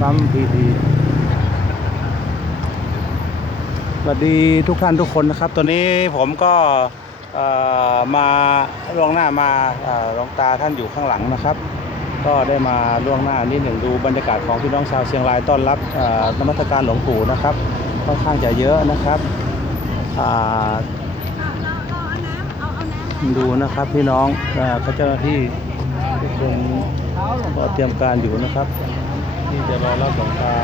ปั๊มพีทีสวัสดีทุกท่านทุกคนนะครับตัวนี้ผมก็มาล่วงหน้ามาเอ่อหลวงตาท่านอยู่ข้างหลังนะครับ ก็ได้มาล่วงหน้านิดหนึ่งดูบรรยากาศของพี่น้องชาวเชียงรายต้อนรับนมัสการหลวงปู่นะครับค่อนข้างจะเยอะนะครับดูนะครับพี่น้องอ่าเขาเจ้าหน้าที่ทุกคนก็เตรียมการอยู่นะครับ ที่จะรอรับหลวงตา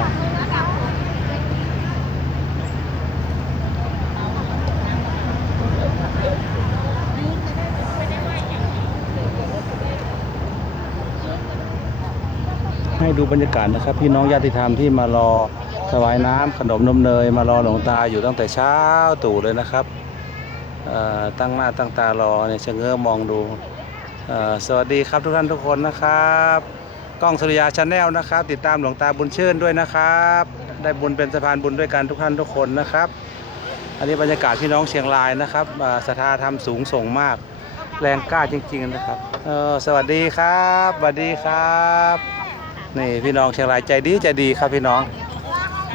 ให้ดูบรรยากาศนะครับ พี่น้องญาติธรรมที่มารอถวายน้ำขนมนมเนย มารอหลวงตาอยู่ตั้งแต่เช้าตู่เลยนะครับตั้งหน้าตั้งตารอเนี่ยชะเง้อมองดูสวัสดีครับทุกท่านทุกคนนะครับ กล้องสุริยาชาแนลนะครับ ติดตามหลวงตาบุญชื่นด้วยนะครับ ได้บุญเป็นสะพานบุญด้วยกันทุกท่านทุกคนนะครับ อันนี้บรรยากาศพี่น้องเชียงรายนะครับศรัทธาธรรมสูงส่งมาก แรงกล้าจริง ๆนะครับเออสวัสดีครับสวัสดีครับนี่พี่น้องเชียงรายใจดีใจดีครับพี่น้อง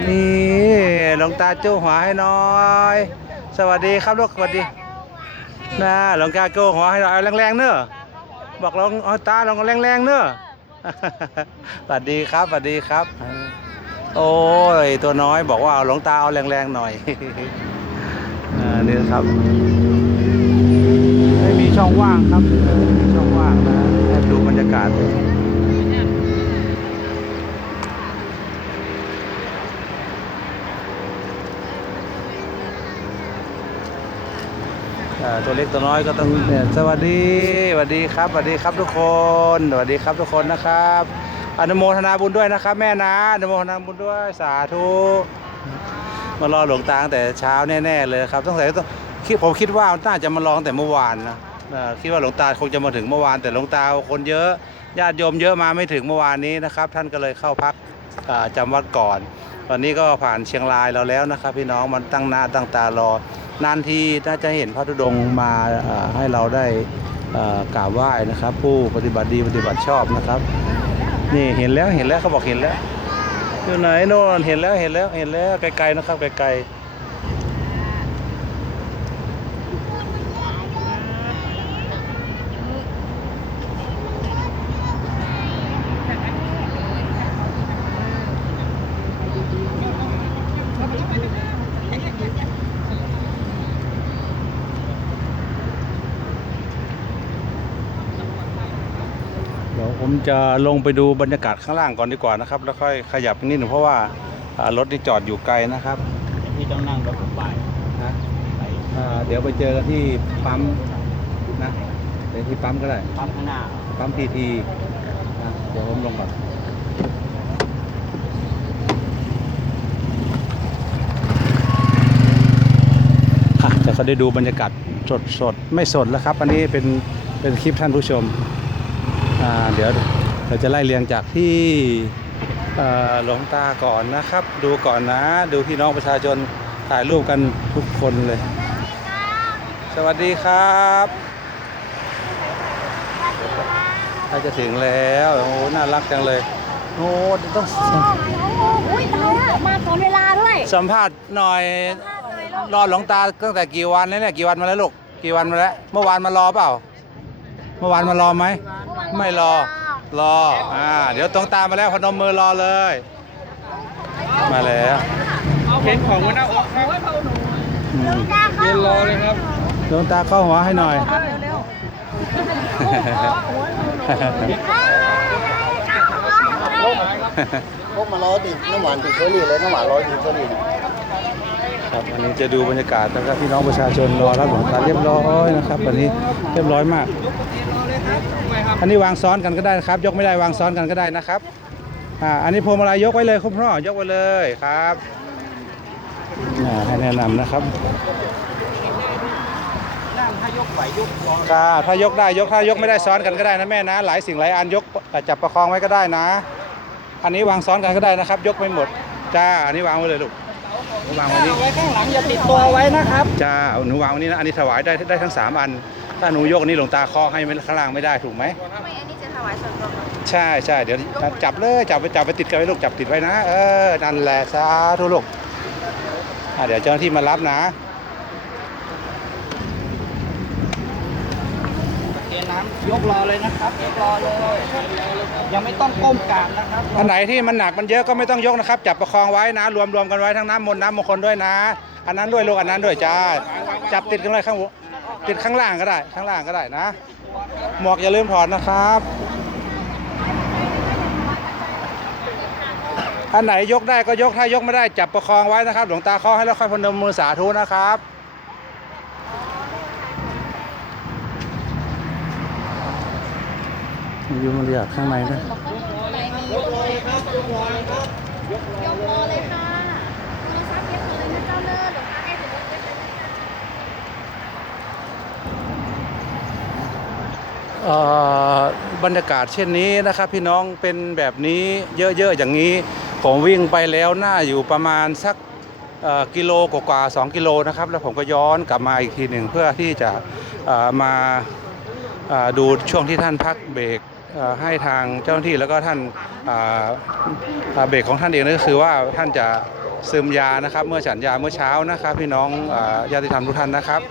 นี่หลวงตาจู้หัวให้น้อย สวัสดีครับลูกสวัสดีนะหลวงกาโก้หัวให้เราเอาแรงๆเนอะบอกหลองเอาตาลองเอาแรงๆเนอะ สวัสดีครับสวัสดีครับ โอ้ยตัวน้อยบอกว่าเอาหลวงตาเอาแรงๆหน่อยอ่านี่นะครับไม่มีช่องว่างครับเออมีช่องว่างนะให้ดูบรรยากาศ ตัวเล็กตัวน้อยก็ต้องเนี่ยสวัสดีสวัสดีครับสวัสดีครับทุกคนสวัสดีครับทุกคนนะครับอนุโมทนาบุญด้วยนะครับ แม่นะอนุโมทนาบุญด้วยสาธุมารอหลวงตาตั้งแต่เช้าแน่ๆเลยครับตั้งแต่ต้องคิดผมคิดว่าน่าจะมารอตั้งแต่เมื่อวานนะเอ่อคิดว่าหลวงตาคงจะมาถึงเมื่อวาน แต่หลวงตาคนเยอะญาติโยมเยอะมาไม่ถึงเมื่อวานนี้นะครับ ท่านก็เลยเข้าพักอ่าจำวัดก่อนตอนนี้ก็ผ่านเชียงรายเราแล้วนะครับ พี่น้องมันตั้งหน้าตั้งตารอ นานทีน่าจะเห็นพระธุดงค์มาให้เราได้กราบไหว้นะครับ ผู้ปฏิบัติดีปฏิบัติชอบนะครับ นี่เห็นแล้วเห็นแล้วเขาบอกเห็นแล้วอยู่ไหนโน่นเห็นแล้วเห็นแล้วเห็นแล้วไกลๆนะครับไกลๆ ผมจะลงไปดูบรรยากาศข้างล่างก่อนดีกว่านะครับ แล้วค่อยขยับนิดหนึ่งเพราะว่าอ่ารถที่จอดอยู่ไกลนะครับที่ต้องนั่งรถไฟนะอ่าเดี๋ยวไปเจอกันที่ปั๊มนะเดี๋ยวที่ปั๊มก็ได้ปั๊มข้างหน้าปั๊มทีทีนะเดี๋ยวผมลงก่อนอะจะเขาได้ดูบรรยากาศสดสดไม่สดแล้วครับ อันนี้เป็นเป็นคลิปท่านผู้ชมอ่า เดี๋ยวเราจะไล่เรียงจากที่หลวงตาก่อนนะครับ ดูก่อนนะ ดูพี่น้องประชาชนถ่ายรูปกันทุกคนเลย สวัสดีครับใกล้จะถึงแล้วโอ้น่ารักจังเลยโอ้ต้องอุ้ยตายแล้วมาก่อนเวลาด้วยสัมภาษณ์หน่อยรอหลวงตาตั้งแต่กี่วันแล้วเนี่ยกี่วันมาแล้วลูกกี่วันมาแล้ว เมื่อวานมารอเปล่า เมื่อวานมารอไหม ไม่รอ รอ อ่า เดี๋ยวตรงตามมาแล้วพนมมือรอเลย มาแล้วเห็นของวันหน้าอกครับอืมเย็นรอเลยครับหลวงตาเข้าหัวให้หน่อย พวกมาล้อติดน้ำหวานติดเชอรี่เลยน้ำหวานร้อยติดเชอรี่เนี่ยครับอันนี้จะดูบรรยากาศนะครับพี่น้องประชาชนรอรับหลวงตาเรียบร้อยนะครับวันนี้เรียบร้อยมาก อันนี้วางซ้อนกันก็ได้นะครับ ยกไม่ได้วางซ้อนกันก็ได้นะครับอ่าอันนี้พวงมาลัยยกไว้เลยคุณพ่อยกไว้เลยครับอ่าให้แนะนำนะครับค่ะถ้ายกได้ยกถ้ายกไม่ได้ซ้อนกันก็ได้นะแม่นะ หลายสิ่งหลายอันยกจับประคองไว้ก็ได้นะ อันนี้วางซ้อนกันก็ได้นะครับ ยกไม่หมดจ้าอันนี้วางไว้เลยลูกวางไว้นี่ไว้ข้างหลังอย่าติดตัวไว้นะครับจ้าเอาหนูวางไว้นี่นะอันนี้ถวายได้ได้ทั้ง3อัน ถ้าหนูยกอันนี้หลวงตาเคอให้ไม่ข้างล่างไม่ได้ถูกไหมไม่อันนี้จะถวายส่วนตัวก่อนใช่ใช่เดี๋ยวจับเลยจับไปจับไปติดกันไว้ลูกจับติดไว้นะ เออนั่นแหละสาธุลูกอะเดี๋ยวเจ้าหน้าที่มารับนะเทน้ำยกรอเลยนะครับยกรอเลย ยังไม่ต้องก้มกราบนะครับอันไหนที่มันหนักมันเยอะก็ไม่ต้องยกนะครับ จับประคองไว้นะ รวมรวมกันไว้ทั้งน้ำมนต์น้ำมงคลด้วยนะ อันนั้นด้วยลูกอันนั้นด้วยจ้าจับติดกันเลยข้างบน ติดข้างล่างก็ได้ ข้างล่างก็ได้นะ หมวกอย่าลืมถอดนะครับอันไหนยกได้ก็ยกถ้ายกไม่ได้จับประคองไว้นะครับ หลวงตาข้อให้แล้วค่อยพนมมือสาธุนะครับอยู่มาเรียกข้างในด้วยยกรอเลยครับยกรอเลยครับยกรอเลยค่ะโทรศัพท์เก็บเลยนะเจ้าเลิศหลวงตาให้ถึงรถเก็บเลยนะคะ เอ่อ บรรยากาศเช่นนี้นะครับ พี่น้องเป็นแบบนี้เยอะๆอย่างนี้ ผมวิ่งไปแล้วน่าอยู่ประมาณสักกิโลกว่าๆ2กิโลนะครับ แล้วผมก็ย้อนกลับมาอีกทีหนึ่งเพื่อที่จะมาดูช่วงที่ท่านพักเบรกให้ทางเจ้าหน้าที่แล้วก็ท่านาเบรกของท่านเองนั่นก็คือว่าท่านจะซึมยานะครับ เมื่อฉันยาเมื่อเช้านะครับ พี่น้องญาติธรรมทุกท่านนะครับ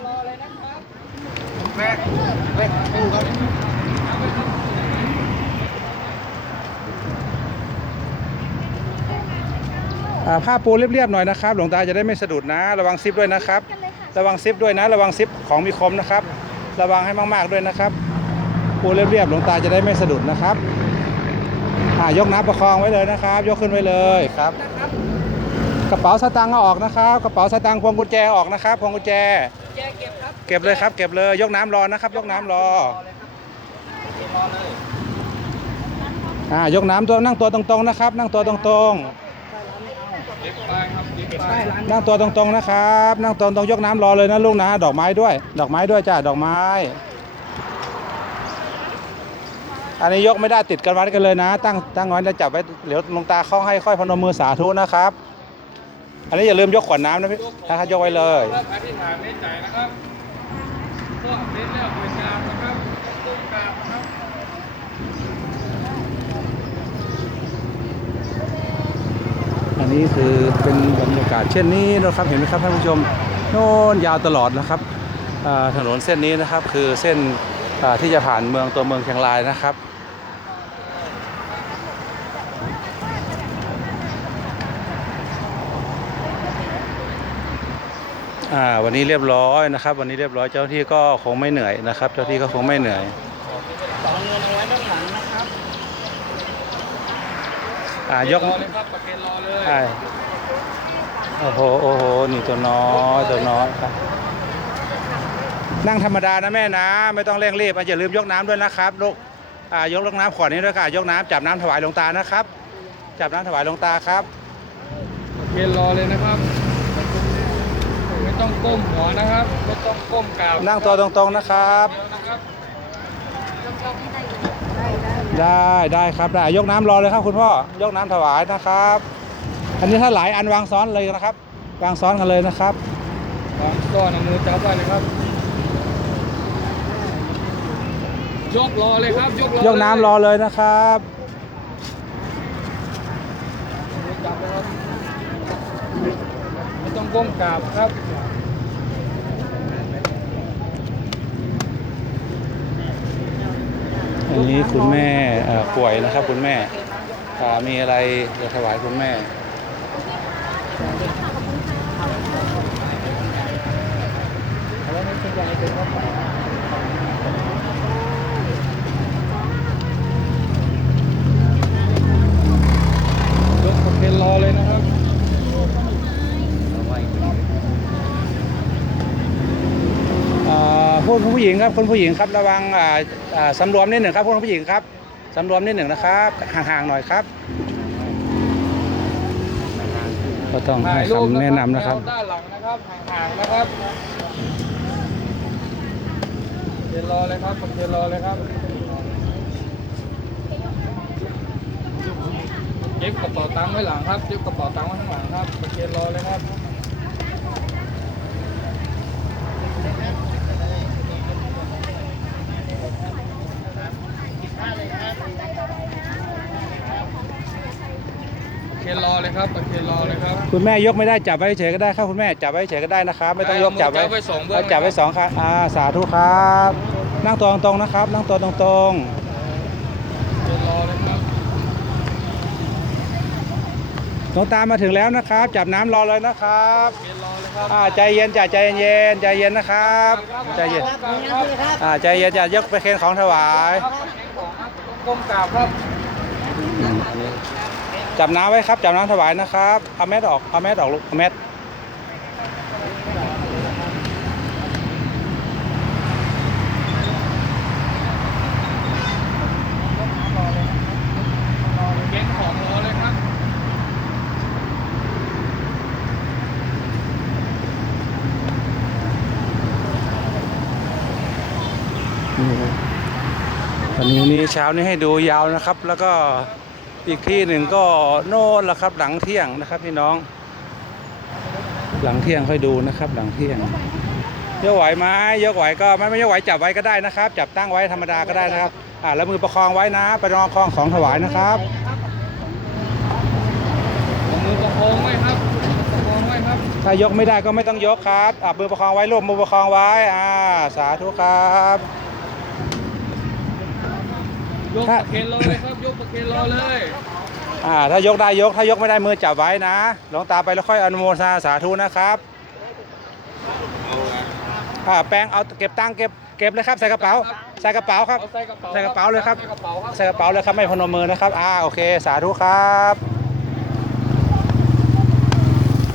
อ่า ผ้าปูเรียบๆหน่อยนะครับ หลวงตาจะได้ไม่สะดุดนะ ระวังซิปด้วยนะครับ ระวังซิปด้วยนะ ระวังซิปของมีคมนะครับ ระวังให้มากๆด้วยนะครับ ปูเรียบๆหลวงตาจะได้ไม่สะดุดนะครับอ่ายกน้ำประคองไว้เลยนะครับ ยกขึ้นไว้เลยครับ กระเป๋าสตางค์เอาออกนะครับ กระเป๋าสตางค์พวงกุญแจออกนะครับ พวงกุญแจแยกเก็บครับเก็บเลยครับ เก็บเลย ยกน้ำรอนะครับ ยกน้ำรอรอเลยอ่ายกน้ำตัวนั่งตัวตรงๆนะครับ นั่งตัวตรงๆ นั่งตัวตรงๆนะครับ นั่งตัวตรงๆยกน้ำรอเลยนะลูกนะ ดอกไม้ด้วย ดอกไม้ด้วยจ้าดอกไม้ อันนี้ยกไม่ได้ติดกันไว้กันเลยนะ ตั้งตั้งไว้แล้วจับไว้เดี๋ยวลงตาเข้าให้ค่อยพนมมือสาธุนะครับ อันนี้อย่าลืมยกขวดน้ำนะพี่นะครับยกไว้เลยอธิษฐานในใจนะครับพวกเล่นเรื่นงานนะครับก้มกราบนะครับ อั นี้คือเป็นบรรยากาศเช่นนี้นะครับเห็นไหมครับท่านผู้ชมโน่นยาวตลอดนะครับถนนเส้นนี้นะครับคือเส้นที่จะผ่านเมืองตัวเมืองเชียงรายนะครับวันนี้เรียบร้อยนะครับ วันนี้เรียบร้อยเจ้าที่ก็คงไม่เหนื่อยนะครับ เจ้าที่ก็คงไม่เหนื่อย สองเงินเอาไว้ด้านหลังนะครับ อ่ายกรอเลยครับประเคนรอเลยใช่โอ้โหโอ้โหนี่ตัวน้อยตัวน้อยครับนั่งธรรมดานะแม่นะ ไม่ต้องเร่งรีบอะอย่าลืมยกน้ำด้วยนะครับลูกอ่ายกลูกน้ำขวดนี้ด้วยค่ะยกน้ำจับน้ำถวายหลวงตานะครับ จับน้ำถวายหลวงตาครับประเคนรอเลยนะครับ ไม่ต้องก้มหัวนะครับไม่ต้องก้มกราบนั่งตัวตรงๆนะครับ เดี๋ยวนะครับ ได้ได้ครับได้ยกน้ำรอเลยครับคุณพ่อยกน้ำถวายนะครับ อันนี้ถ้าหลายอันวางซ้อนเลยนะครับ วางซ้อนกันเลยนะครับวางก้อนเอามือจับไว้เลยครับ ยกรอเลยครับยกรอยกน้ำรอเลยนะครับมือจับเลยครับไม่ต้องก้มกราบครับ อันนี้คุณแม่ป่วยนะครับ คุณแม่มีอะไรจะถวายคุณแม่ยกประเคนรอเลยนะครับ อ่า คุณผู้หญิงครับคุณผู้หญิงครับระวังอ่าอ่าสำรวมนิดหนึ่งครับคุณผู้หญิงครับสำรวมนิดหนึ่งนะครับห่างๆหน่อยครับ ก็ต้องให้คำแนะนำนะครับ ด้านหลังนะครับ ห่างๆนะครับเคนรอเลยครับประเคนรอเลยครับ เก็บกระเป๋าตังค์ไว้หลังครับ เก็บกระเป๋าตังค์ไว้ข้างหลังครับประเคนรอเลยครับ คนรอเลยครับประเคนรอเลยครับ คุณแม่ยกไม่ได้จับไว้เฉยก็ได้ครับคุณแม่จับไว้เฉยก็ได้นะครับ ไม่ต้องยกจับไว้เอามือจับไว้สองเบื้อง เอาจับไว้สองครับอ่าสาธุครับ นั่งตัวตรงๆนะครับ นั่งตัวตรงประเคนรอเลยครับๆหลวงตามาถึงแล้วนะครับ จับน้ำรอเลยนะครับประเคนรอเลยครับอ่าใจเย็นจ่าใจเย็นใจเย็นนะครับ ใจเย็นครับอ่าใจเย็นจ่ายกไปเคนของถวาย ก้มกราบครับจับน้ำไว้ครับ จับน้ำถวายนะครับ เอาแมสออก เอาแมสออกลูก เอาแมสเก็นของรอเลยครับ วันนี้วันนี้เช้านี้ให้ดูยาวนะครับ แล้วก็อีกที่หนึ่งก็โน่นละครับ หลังเที่ยงนะครับพี่น้อง หลังเที่ยงค่อยดูนะครับ หลังเที่ยงยกไหวไหมยกไหวก็ไม่ไม่ยกไหวจับไว้ก็ได้นะครับ จับตั้งไว้ธรรมดาก็ได้นะครับ อ่าแล้วมือประคองไว้นะประคองของถวายนะครับเอามือประคองไว้ครับประคองไว้ครับ ถ้ายกไม่ได้ก็ไม่ต้องยกครับอ่ามือประคองไว้รวมมือประคองไว้อ่าสาธุครับ ยกประเคนรอเลยครับยกประเคนรอเลยอ่าถ้ายกได้ยกถ้ายกไม่ได้มือจับไว้นะหลวงตาไปแล้วค่อยอนุโมทนาสาธุนะครับอ่าแป้งเอาเก็บตังค์เก็บเก็บเลยครับใส่กระเป๋าใส่กระเป๋าครับเอาใส่กระเป๋าใส่กระเป๋าเลยครับใส่กระเป๋าครับใส่กระเป๋าเลยครับไม่พนมมือนะครับอ่าโอเคสาธุครับ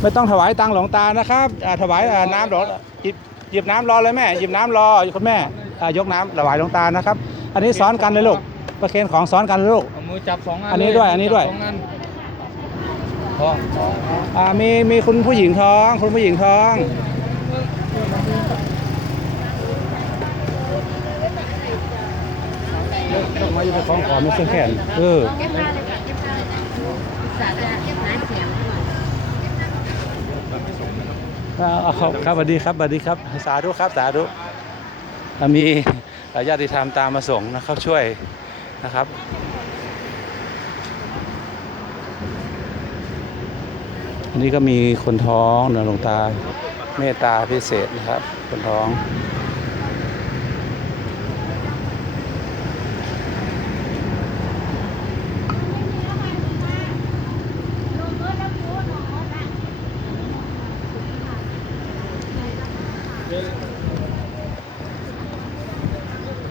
ไม่ต้องถวายตังค์หลวงตานะครับอ่าถวายอ่าน้ำหลวงหยิบหยิบน้ำรอเลยแม่หยิบน้ำรอคุณแม่อ่ายกน้ำถวายหลวงตานะครับ อันนี้ซ้อนกันเลยลูก ประเคนของซ้อนกันเลยลูก เอามือจับสองอันอันนี้ด้วยอันนี้ด้วย จับสองอันพออ่ามีมีคุณผู้หญิงท้อง คุณผู้หญิงท้อง ต้องมาอยู่ในของขอไม่เสื้อแขนเออเก็บผ้าเลยค่ะเก็บผ้าเลยค่ะสาธุเก็บน้ำเสียงหน่อยอ่าเอาครับครับสวัสดีครับสวัสดีครับ สาธุครับสาธุอ่ามีญาติธรรมตามมาส่งนะครับช่วย นะครับ อันนี้ก็มีคนท้องนะหลวงตาเมตตาพิเศษนะครับ คนท้อง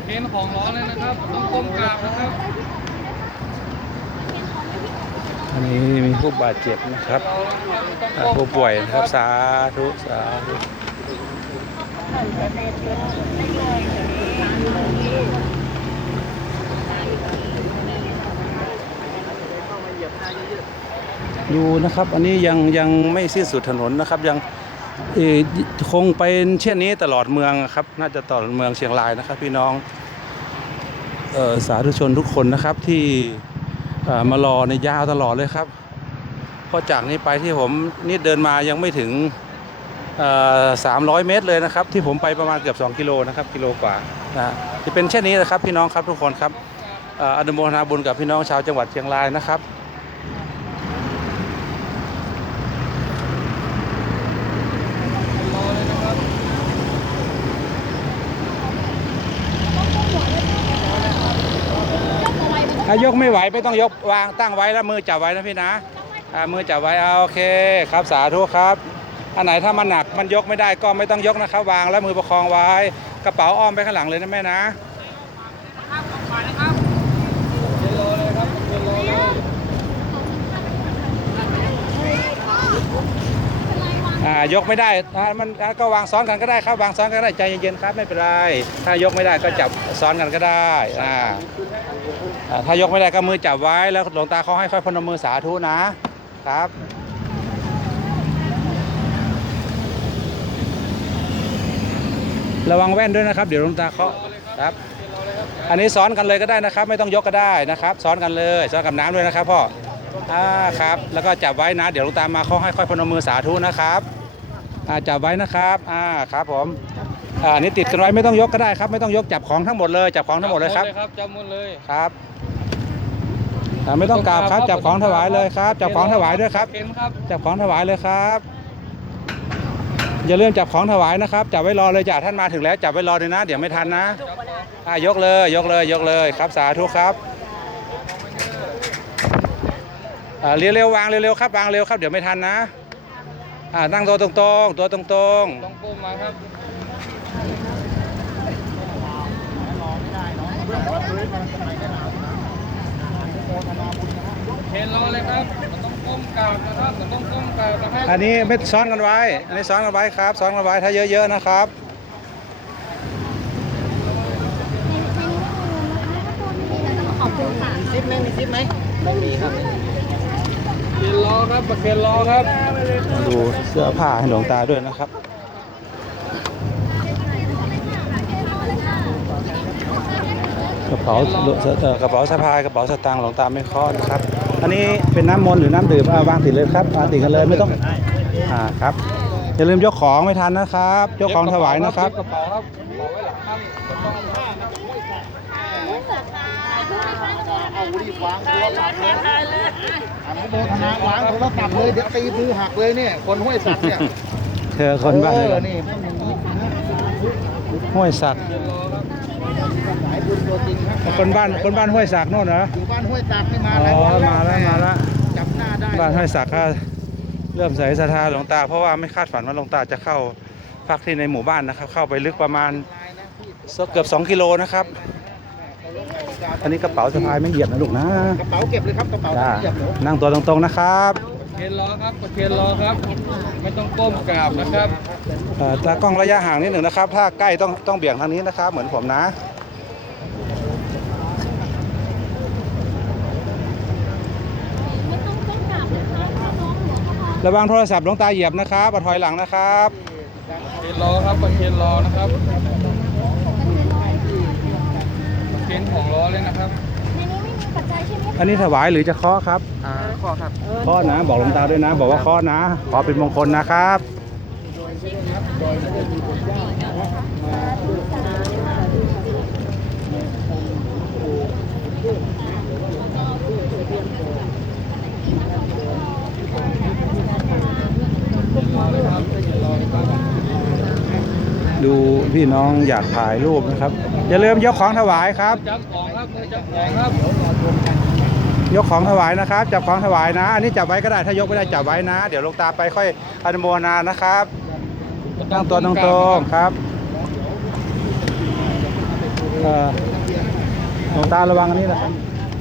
เคนของร้อนเลยนะครับ ต้องก้มกราบนะครับ อันนี้มีผู้บาดเจ็บนะครับผู้ป่วยนะครับสาธุสาธุอยู่นะครับ อันนี้ยังยังไม่สิ้นสุดถนนนะครับ ยังคงเป็นเช่นนี้ตลอดเมืองครับ น่าจะตลอดเมืองเชียงรายนะครับ พี่น้องออสาธุชนทุกคนนะครับที่ มารอในยาวตลอดเลยครับ เพราะจากนี้ไปที่ผมนี่เดินมายังไม่ถึง 300 เมตรเลยนะครับ ที่ผมไปประมาณเกือบ 2 กิโลนะครับกิโลกว่านะจะเป็นเช่นนี้นะครับพี่น้องครับทุกคนครับอ่ออนุโมทนาบุญกับพี่น้องชาวจังหวัดเชียงรายนะครับ รอเลยนะครับ ถ้ายกไม่ไหวไม่ต้องยกวางตั้งไว้แล้วมือจับไว้นะพี่นะอ่ามือจับไว้เอาโอเคครับสาธุครับอันไหนถ้ามันหนักมันยกไม่ได้ก็ไม่ต้องยกนะครับ วางแล้วมือประคองไว้ กระเป๋าอ้อมไปข้างหลังเลยนะแม่นะ เคนรอเลยครับเคนรอเลย อ่ายกไม่ได้มันก็วางซ้อนกันก็ได้ครับวางซ้อนกันก็ได้ใจเย็นๆครับไม่เป็นไรถ้ายกไม่ได้ก็จับซ้อนกันก็ได้อ่าถ้ายกไม่ได้ก็มือจับไว้แล้วหลวงตาเขาให้ค่อยพนมมือสาธุนะครับระวังแว่นด้วยนะครับ เดี๋ยวหลวงตาเขาครับ อันนี้ซ้อนกันเลยก็ได้นะครับ ไม่ต้องยกก็ได้นะครับ ซ้อนกันเลยซ้อนกับน้ำด้วยนะครับพ่ออ่าครับ แล้วก็จับไว้นะ เดี๋ยวหลวงตามาเขาให้ค่อยพนมมือสาธุนะครับ อ่าจับไว้นะครับอ่าครับผมอ่าอันนี้ติดกันไว้ไม่ต้องยกก็ได้ครับ ไม่ต้องยกจับของทั้งหมดเลยจับของทั้งหมดเลยครับจับหมดเลยครับอ่าไม่ต้องกราบครับจับของถวายเลยครับจับของถวายด้วยครับ เข็นครับจับของถวายเลยครับ อย่าลืมจับของถวายนะครับจับไว้รอเลยจ้ะท่านมาถึงแล้วจับไว้รอเลยนะ เดี๋ยวไม่ทันนะอ่ายกเลยยกเลยยกเลยครับสาธุครับอ่าเร็วๆวางเร็วๆครับวางเร็วครับเดี๋ยวไม่ทันนะ อ่านั่งตัวตรงๆ ตัวตรงต้องก้มมาครับเข็นรอเลยครับเราต้องก้มกราบนะครับเราต้องก้มกราบนะครับๆอันนี้ไม่ซ้อนกันไว้ อันนี้ซ้อนกันไว้ครับ ซ้อนกันไว้ถ้าเยอะๆนะครับ ขอบคุณค่ะซิปไหมมีซิปไหมไม่มีครับ เข็นรอครับประเข็นรอครับ ดูเสื้อผ้าให้หลวงตาด้วยนะครับกระเป๋าเอ่อกระเป๋าสะพายกระเป๋าสตางค์หลวงตาไม่เคาะนะครับ อันนี้เป็นน้ำมนต์หรือน้ำดื่มอ่าวางติดเลยครับวางติดกันเลยไม่ต้องอ่าครับอย่าลืมยกของไม่ทันนะครับ ยกของถวายนะครับ กระเป๋าครับกระเป๋าไว้หลังครับจะต้อง เอาบุหรี่วางโทรศัพท์เลยอนุโมทนาวางโทรศัพท์เลยเดี๋ยวตีมือหักเลยเนี่ยคนห้วยสัตว์เนี่ยเธอคนบ้านเอเลยอนี่พวกอย่างนี้ห้วยศักสายบุญตัวจริงครับคนบ้านคนบ้านห้วยศักโน่นเหรออยู่บ้านห้วยสัตว์นี่มาอ๋หลายอวันมาแล้วมาแล้วจับหน้าได้บ้านห้วยศักก็เริ่มใส่ศรัทธาหลวงตา เพราะว่าไม่คาดฝันว่าหลวงตาจะเข้าพักที่ในหมู่บ้านนะครับ เข้าไปลึกประมาณเกือบ 2 กิโลนะครับ อันนี้กระเป๋าสะพายไม่เหยียบนะลูกนะ กระเป๋าเก็บเลยครับกระเป๋าจ้าเก็บหนูนั่งตัวตรงๆนะครับเข็นรอครับประเข็นรอครับ ไม่ต้องก้มกราบนะครับเอ่อตากล้องระยะห่างนิดหนึ่งนะครับ ถ้าใกล้ต้องต้องเบี่ยงทางนี้นะครับ เหมือนผมนะ ไม่ต้องต้องกลับนะคะน้องหัวก็พอระวังโทรศัพท์หลวงตาเหยียบนะครับเอาถอยหลังนะครับเข็นรอครับประเข็นรอนะครับ ประเข็นของล้อเลยนะครับในนี้ไม่มีปัจจัยใช่ไหมอันนี้ถวายหรือจะเคาะครับอ่าข้อครับเคาะนะ บอกหลวงตาด้วยนะ บอกว่าเคาะนะ ขอเป็นมงคลนะครับ ดูพี่น้องอยากถ่ายรูปนะครับ อย่าลืมยกของถวายครับ จับของครับจับของครับยกของถวายนะครับ จับของถวายนะ อันนี้จับไว้ก็ได้ถ้ายกไม่ได้จับไว้นะ เดี๋ยวลงตาไปค่อยอนุโมทนานะครับตั้งตัวตรงๆครับลงตาระวังอันนี้นะครับ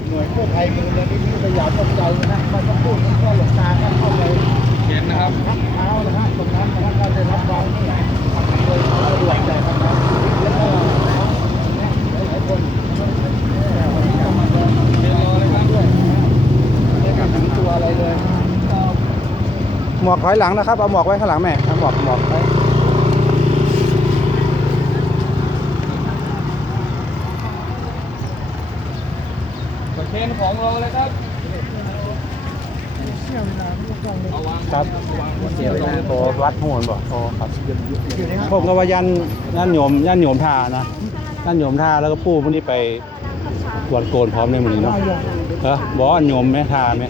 หน่วยกู้ภัยมูลนิธิสยามตกใจนะมันต้องพูดหลวงตาท่านเข้าไป เข็นนะครับ พักเท้านะครับตรงนั้นนะครับก็ได้รับความทำโดยเขาสะดวกใจครับนะแล้วก็หลายคนวันนี้ก็มาเดิน เข็นรอเลยครับ ด้วยไม่กลับถึงตัวอะไรเลย หม วกถอยหลังนะครับ เอาหมวกไว้ข้างหลังแม่เอาหมวกหมวกไว้ประเข็นของรอเลยครับเอาวางครับวางบนเสีเสียยเลเลยยนะโตวัดหุ่นบ่โตครับผมก็ว่ายันยันโยมยันโยมท่านะยันโยมท่าแล้วก็ปู่พวกนี้ไป วัดโกนพร้อมในหมือนี้เนาะเออบอกว่าโยมแม่ท่าไหม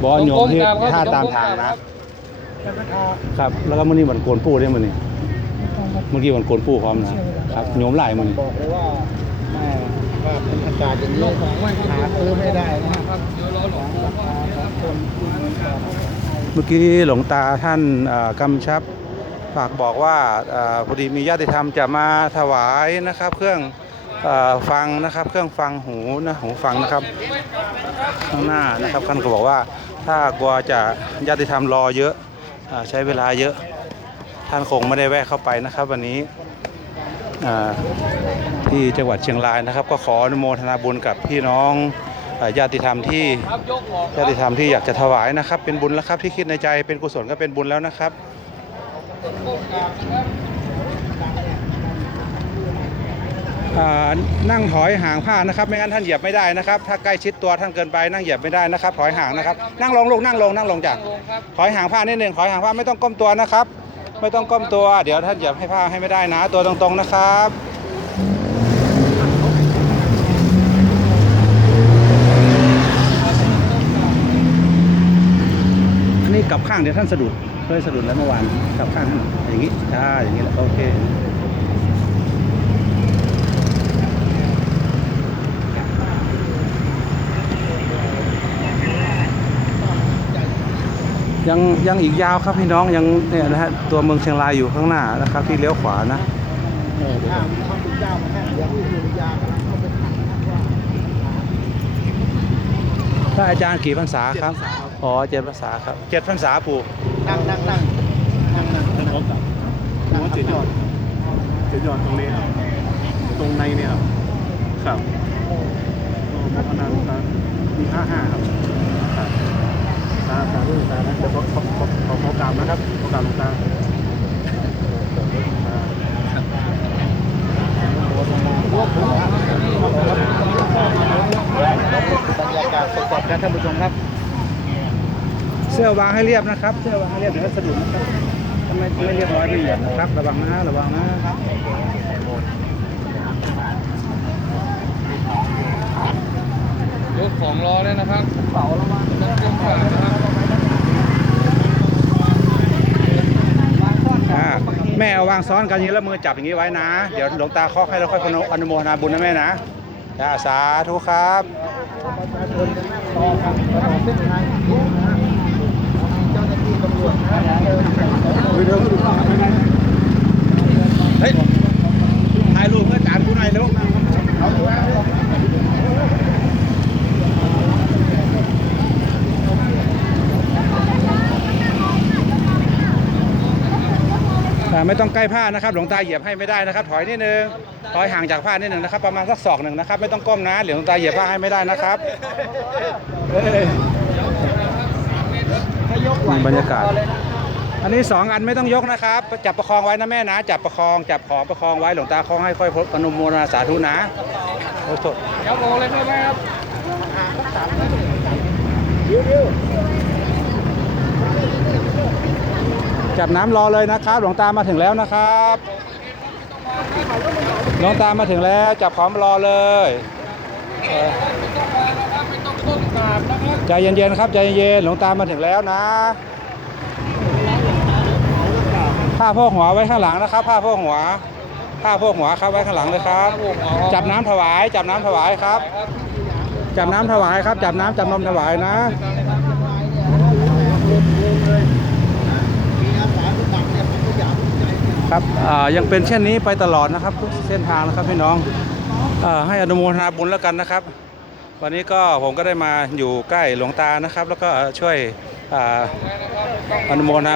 บอกว่าโยมที่ท่าตามทางนะ ครับ แล้วก็มื้อนี้วันโกนปู่ได้มื้อนี้เมื่อกี้วันโกนปู่พร้อมนะครับโยมหลายมื้อนี้บอกเลยว่าแม่ว่าเป็นอากาศอย่างนี้ลงของไว้ครับหาซื้อไม่ได้นะครับเดี๋ยวรอหลวงปู่ก่อนนะครับเมื่อกี้หลวงตาท่านเอ่อกำชับฝากบอกว่าเอ่อพอดีมีญาติธรรมจะมาถวายนะครับ เครื่องเอ่อ ฟังนะครับเครื่องฟังหูนะหูฟังนะครับ ข้างหน้านะครับท่านก็บอกว่าถ้ากลัวจะญาติธรรมรอเยอะอใช้เวลาเยอะ ท่านคงไม่ได้แวะเข้าไปนะครับ วันนี้ที่จังหวัดเชียงรายนะครับ ก็ขออนุโมทนาบุญกับพี่น้องญาติธรรมที่ญาติธรรมที่อยากจะถวายนะครับ เป็นบุญแล้วครับที่คิดในใจเป็นกุศลก็เป็นบุญแล้วนะครับ นั่งถอยห่างผ้านะครับ ไม่งั้นท่านเหยียบไม่ได้นะครับ ถ้าใกล้ชิดตัวท่านเกินไปนั่งเหยียบไม่ได้นะครับ ถอยห่างนะครับ นั่งลงลูกนั่งลงนั่งลงจ้ะถอยห่างผ้านิดหนึ่งถอยห่างผ้าไม่ต้องก้มตัวนะครับ ไม่ต้องก้มตัว เดี๋ยวท่านเหยียบให้ผ้าให้ไม่ได้นะ ตัวตรงๆนะครับอันนี้กลับข้างเดี๋ยวท่านสะดุดเคยสะดุดแล้วเมื่อวานกลับข้างอย่างนี้ใช่อย่างนี้แหละโอเค ยังยังอีกยาวครับพี่น้องยังเนี่ยนะฮะตัวเมืองเชียงรายอยู่ข้างหน้านะครับ ที่เลี้ยวขวานะถ้าพระพุทธเจ้ามาแค่เดี๋ยววิทยาเขาไปทำว่าพระอาจารย์กี่พรรษาครับอ๋อเจ็ดพรรษาครับเจ็ดพรรษาปู่นั่งนั่งนั่งนั่งนั่งท่านเขากลับหัวเจ็ดยอดเจ็ดยอดตรงนี้ครับตรงในเนี่ยครับครับก็พัฒนาลูกค้ามีห้าห้าครับครับ สาสาธุสาธุเดี๋ยวขาเขาเขาเขาเขากราบนะครับเขากราบหลวงตาบรรยากาศสดๆนะท่านผู้ชมครับ เสื้อวางให้เรียบนะครับ เสื้อวางให้เรียบเดี๋ยวสะดุดนะครับไม่ไม่เรียบร้อยไม่เหยียบนะครับ ระวังนะระวังนะยกของรอเลยนะครับเป่าละวันต้องก้มกราบนะครับ อ่า แม่เอาวางซ้อนกันอย่างนี้แล้วมือจับอย่างนี้ไว้นะ เดี๋ยวหลวงตาเคาะให้แล้วค่อยอนุโมทนาบุญนะแม่นะจ้าสาธุครับเจ้าหน้าที่ตำรวจนะเดิน เฮ้ยถ่ายรูปเพื่อจานกูหน่อยเร็ว อ่า ไม่ต้องใกล้ผ้านะครับ หลวงตาเหยียบให้ไม่ได้นะครับ ถอยนิดนึงถอยห่างจากผ้านิดนึงนะครับ ประมาณสักศอกหนึ่งนะครับ ไม่ต้องก้มนะเดี๋ยวหลวงตาเหยียบผ้าให้ไม่ได้นะครับนี่บรรยากาศ อันนี้สองอันไม่ต้องยกนะครับ จับประคองไว้นะแม่นะ จับประคอง จับของประคองไว้หลวงตาคล้องให้ค่อยพบอนุโมทนาสาธุนะโอ้โหเดี๋ยวโมเลยครับแม่ครับ จับน้ำรอเลยนะครับ หลวงตามาถึงแล้วนะครับหลวงตามาถึงแล้ว จับของรอเลยเออไม่ต้อมราบนะครับใจเย็นๆครับใจเย็นๆหลวงตามาถึงแล้วนะผ้าโพกหัวไว้ข้างหลังนะครับผ้าโพกหัวผ้าโพกหัวครับไว้ข้างหลังเลยครับ จับน้ำถวาย จับน้ำถวายครับ จับน้ำถวายครับ จับน้ำจับนมถวายนะ มีอาสาทุกตังเนี่ยผมก็อยากใจเนี่ย ครับยังเป็นเช่นนี้ไปตลอดนะครับ ทุกเส้นทางนะครับพี่น้องอให้อนุโมทนาบุญแล้วกันนะครับ วันนี้ก็ผมก็ได้มาอยู่ใกล้หลวงตานะครับ แล้วก็ช่วยอาอนุโมทนา